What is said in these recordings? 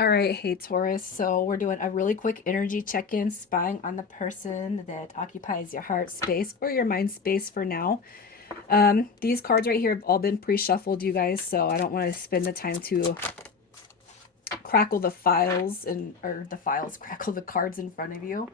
All right, hey Taurus. So we're doing a really quick energy check-in, spying on the person that occupies your heart space or your mind space for now. These cards right here have all been pre-shuffled, you guys, so I don't want to spend the time to crackle the files crackle the cards in front of you.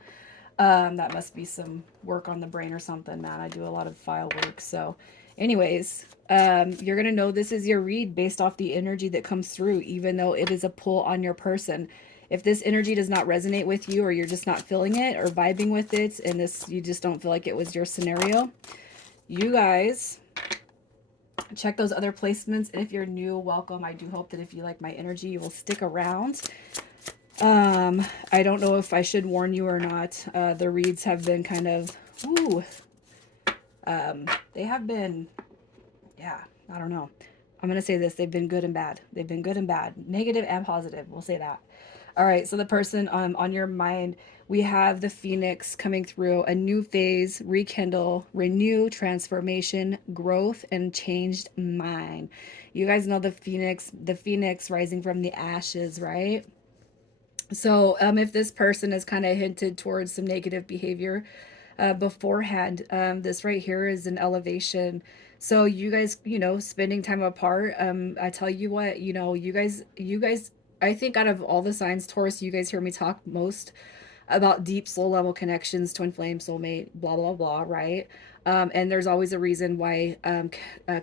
That must be some work on the brain or something, man. I do a lot of file work. So, anyways, you're going to know this is your read based off the energy that comes through, even though it is a pull on your person. If this energy does not resonate with you, or you're just not feeling it or vibing with it, and this you just don't feel like it was your scenario, you guys check those other placements. And if you're new, welcome. I do hope that if you like my energy, you will stick around. I don't know if I should warn you or not. The reads have been kind of, ooh, they have been, yeah, I don't know. I'm going to say this. They've been good and bad. They've been good and bad. Negative and positive. We'll say that. All right. So the person on your mind, we have the Phoenix coming through, a new phase, rekindle, renew, transformation, growth, and changed mind. You guys know the Phoenix rising from the ashes, right? So, if this person has kind of hinted towards some negative behavior beforehand, this right here is an elevation. So, you guys, spending time apart. I tell you what, I think out of all the signs, Taurus, you guys hear me talk most about deep soul level connections, twin flame, soulmate, blah blah blah, right? And there's always a reason why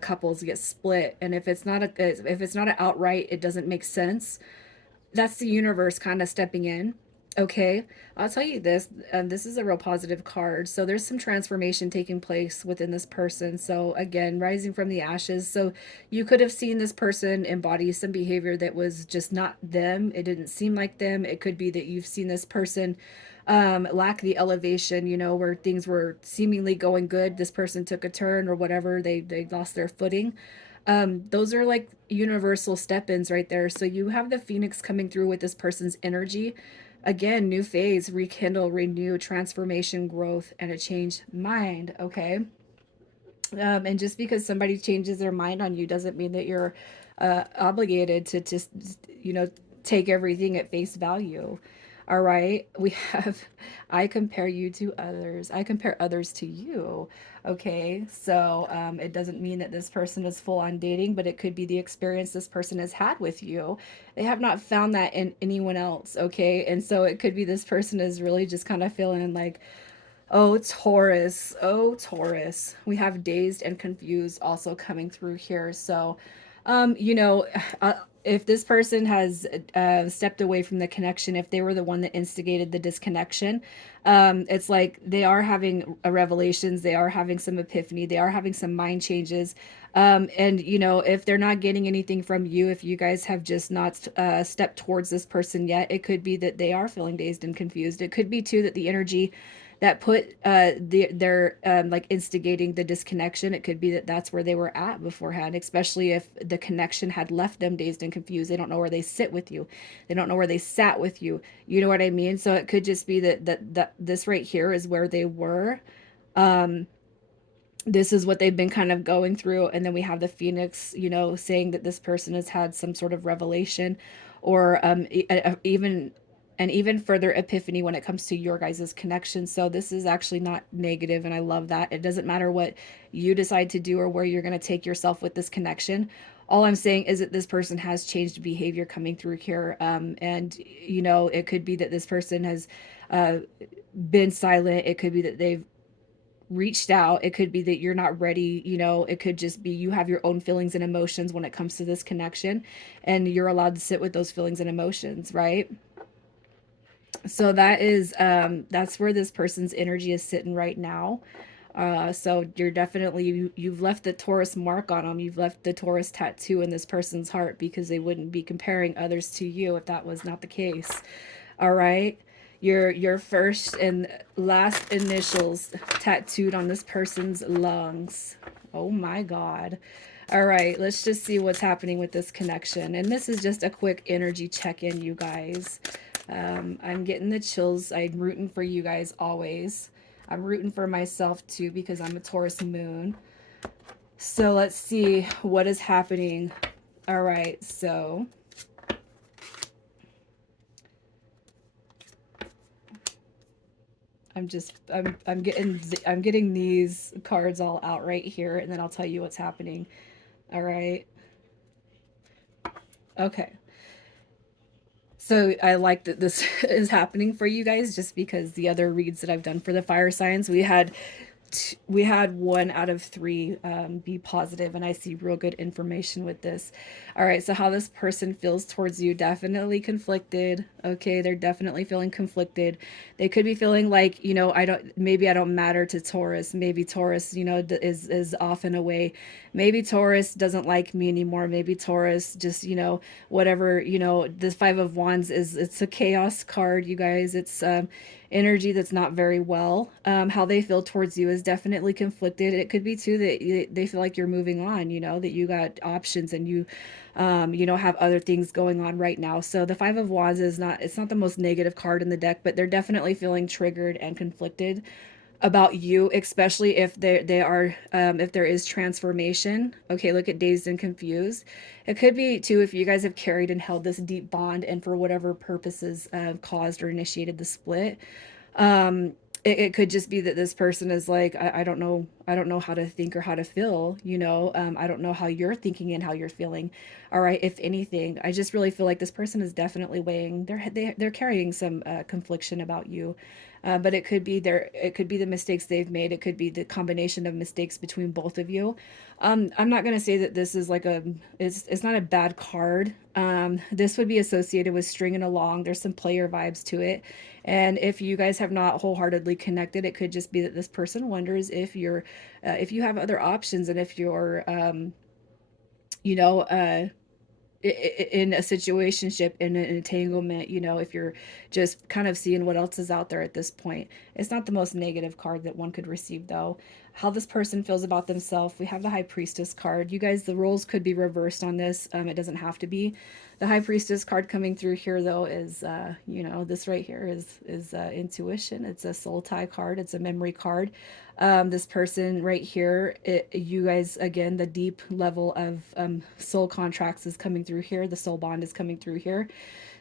couples get split, and if it's not an outright, it doesn't make sense, that's the universe kind of stepping in. Okay, I'll tell you this. This is a real positive card. So there's some transformation taking place within this person. So again, rising from the ashes. So you could have seen this person embody some behavior that was just not them. It didn't seem like them. It could be that you've seen this person lack the elevation, where things were seemingly going good. This person took a turn or whatever. They lost their footing. Those are like universal step-ins right there. So you have the Phoenix coming through with this person's energy. Again, new phase, rekindle, renew, transformation, growth, and a changed mind. Okay. And just because somebody changes their mind on you doesn't mean that you're obligated to just, you know, take everything at face value. All right. We have, I compare you to others. I compare others to you. Okay. So it doesn't mean that this person is full on dating, but it could be the experience this person has had with you. They have not found that in anyone else. Okay. And so it could be this person is really just kind of feeling like, oh, Taurus. Oh, Taurus. We have dazed and confused also coming through here. So, um, you know, uh, if this person has stepped away from the connection, if they were the one that instigated the disconnection, it's like they are having revelations, they are having some epiphany, they are having some mind changes. And, if they're not getting anything from you, if you guys have just not stepped towards this person yet, it could be that they are feeling dazed and confused. It could be, too, that the energy that put they're like instigating the disconnection, it could be that that's where they were at beforehand, especially if the connection had left them dazed and confused. They don't know where they sit with you, they don't know where they sat with you, you know what I mean? So it could just be that this right here is where they were. This is what they've been kind of going through, and then we have the Phoenix, saying that this person has had some sort of revelation, or even an even further epiphany when it comes to your guys' connection. So this is actually not negative, and I love that. It doesn't matter what you decide to do or where you're going to take yourself with this connection. All I'm saying is that this person has changed behavior coming through here, and it could be that this person has uh, been silent. It could be that they've reached out. It could be that you're not ready. It could just be you have your own feelings and emotions when it comes to this connection, and you're allowed to sit with those feelings and emotions, right? So that's where this person's energy is sitting right now. So you're definitely, you've left the Taurus mark on them. You've left the Taurus tattoo in this person's heart, because they wouldn't be comparing others to you if that was not the case. All right. Your first and last initials tattooed on this person's lungs. Oh my God. All right, let's just see what's happening with this connection. And this is just a quick energy check-in, you guys. I'm getting the chills. I'm rooting for you guys always. I'm rooting for myself too, because I'm a Taurus moon. So let's see what is happening. All right, so I'm getting these cards all out right here, and then I'll tell you what's happening. All right. Okay. So I like that this is happening for you guys just because the other reads that I've done for the fire signs, we had 1 out of 3 be positive, and I see real good information with this. All right, so how this person feels towards you, definitely conflicted. Okay, they're definitely feeling conflicted. They could be feeling like, I don't matter to Taurus. Maybe Taurus, is off and away. Maybe Taurus doesn't like me anymore. Maybe Taurus just, whatever. This 5 of Wands it's a chaos card, you guys. It's energy that's not very well. How they feel towards you is definitely conflicted. It could be too that they feel like you're moving on, that you got options and have other things going on right now. So the 5 of Wands it's not the most negative card in the deck, but they're definitely feeling triggered and conflicted about you, especially if they are if there is transformation. Okay, look at dazed and confused. It could be too if you guys have carried and held this deep bond, and for whatever purposes caused or initiated the split. um it could just be that this person is like, I don't know how to think or how to feel, I don't know how you're thinking and how you're feeling. All right, if anything, I just really feel like this person is definitely weighing, they're carrying some confliction about you. But it could be the mistakes they've made. It could be the combination of mistakes between both of you. I'm not going to say that this is like it's not a bad card. This would be associated with stringing along. There's some player vibes to it. And if you guys have not wholeheartedly connected, it could just be that this person wonders if you have other options, and if you're, you know, uh, in a situationship, in an entanglement, if you're just kind of seeing what else is out there at this point. It's not the most negative card that one could receive, though. How this person feels about themselves, we have the High Priestess card. You guys, the roles could be reversed on this. It doesn't have to be. The High Priestess card coming through here, though, is this right here is intuition. It's a soul tie card. It's a memory card. This person right here, you guys, again, the deep level of soul contracts is coming through here. The soul bond is coming through here.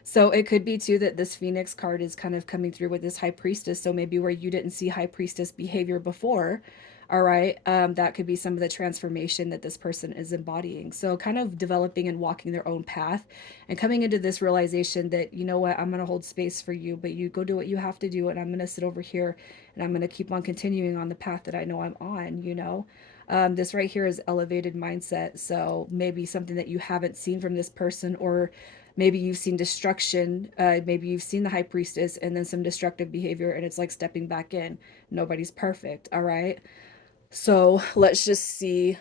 So it could be too that this Phoenix card is kind of coming through with this High Priestess. So maybe where you didn't see High Priestess behavior before, all right, that could be some of the transformation that this person is embodying. So kind of developing and walking their own path, and coming into this realization that, you know what, I'm going to hold space for you, but you go do what you have to do, and I'm going to sit over here, and I'm going to keep on continuing on the path that I know I'm on. This right here is elevated mindset. So maybe something that you haven't seen from this person, or maybe you've seen destruction. Maybe you've seen the High Priestess and then some destructive behavior, and it's like stepping back in. Nobody's perfect. All right. So let's just see,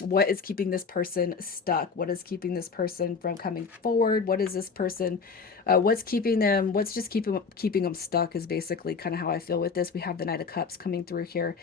what is keeping this person stuck? What is keeping this person from coming forward? What is this person? What's keeping them? What's just keeping them stuck is basically kind of how I feel with this. We have the Knight of Cups coming through here.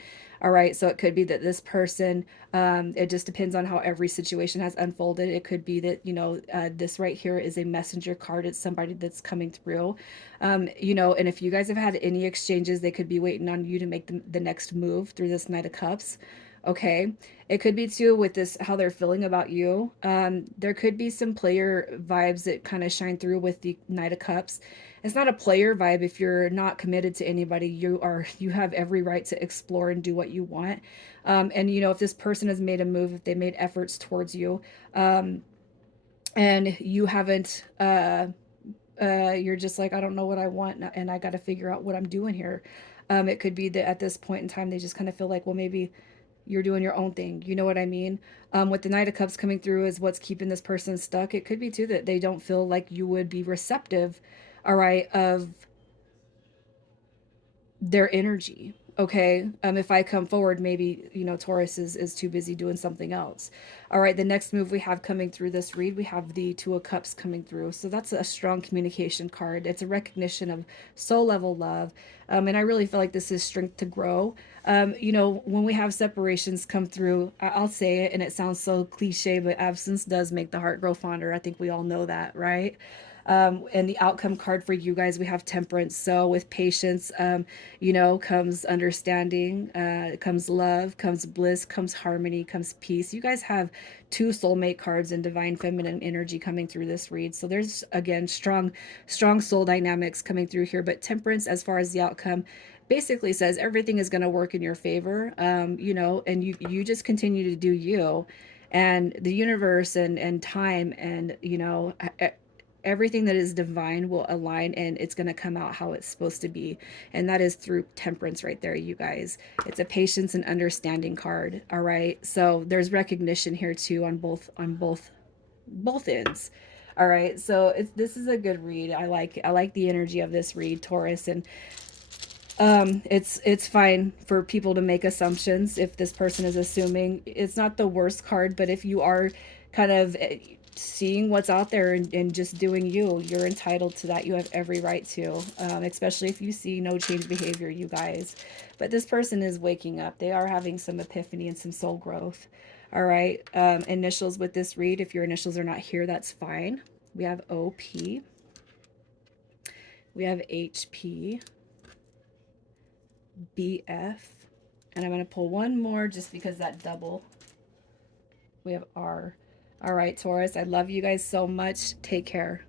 All right, so it could be that this person, it just depends on how every situation has unfolded. It could be that, this right here is a messenger card. It's somebody that's coming through. And if you guys have had any exchanges, they could be waiting on you to make the next move through this Knight of Cups. Okay. It could be too with this, how they're feeling about you. There could be some player vibes that kind of shine through with the Knight of Cups. It's not a player vibe. If you're not committed to anybody, you have every right to explore and do what you want. And if this person has made a move, if they made efforts towards you, and you haven't, you're just like, I don't know what I want, and I got to figure out what I'm doing here. It could be that at this point in time, they just kind of feel like, well, maybe you're doing your own thing. You know what I mean? With the Knight of Cups coming through is what's keeping this person stuck. It could be too that they don't feel like you would be receptive, all right, of their energy. Okay. If I come forward, maybe, Taurus is too busy doing something else. All right. The next move we have coming through this read, we have the Two of Cups coming through. So that's a strong communication card. It's a recognition of soul level love. And I really feel like this is strength to grow. When we have separations come through, I'll say it, and it sounds so cliche, but absence does make the heart grow fonder. I think we all know that, right? And the outcome card for you guys, we have Temperance. So with patience, comes understanding, comes love, comes bliss, comes harmony, comes peace. You guys have two soulmate cards and divine feminine energy coming through this read. So there's again strong soul dynamics coming through here. But temperance, as far as the outcome, basically says everything is going to work in your favor. You know, and you just continue to do you, and the universe and time and you know everything that is divine will align and it's going to come out how it's supposed to be, and that is through temperance right there, you guys. It's a patience and understanding card. All right, so there's recognition here too on both ends. All right, so this is a good read. I like the energy of this read, Taurus. And it's fine for people to make assumptions if this person is assuming. It's not the worst card, but if you are kind of seeing what's out there and just doing you're entitled to that. You have every right to, especially if you see no change behavior, you guys. But this person is waking up. They are having some epiphany and some soul growth. All right, initials with this read. If your initials are not here, that's fine. We have OP. We have HP. BF. And I'm going to pull one more just because that double. We have R. All right, Taurus, I love you guys so much. Take care.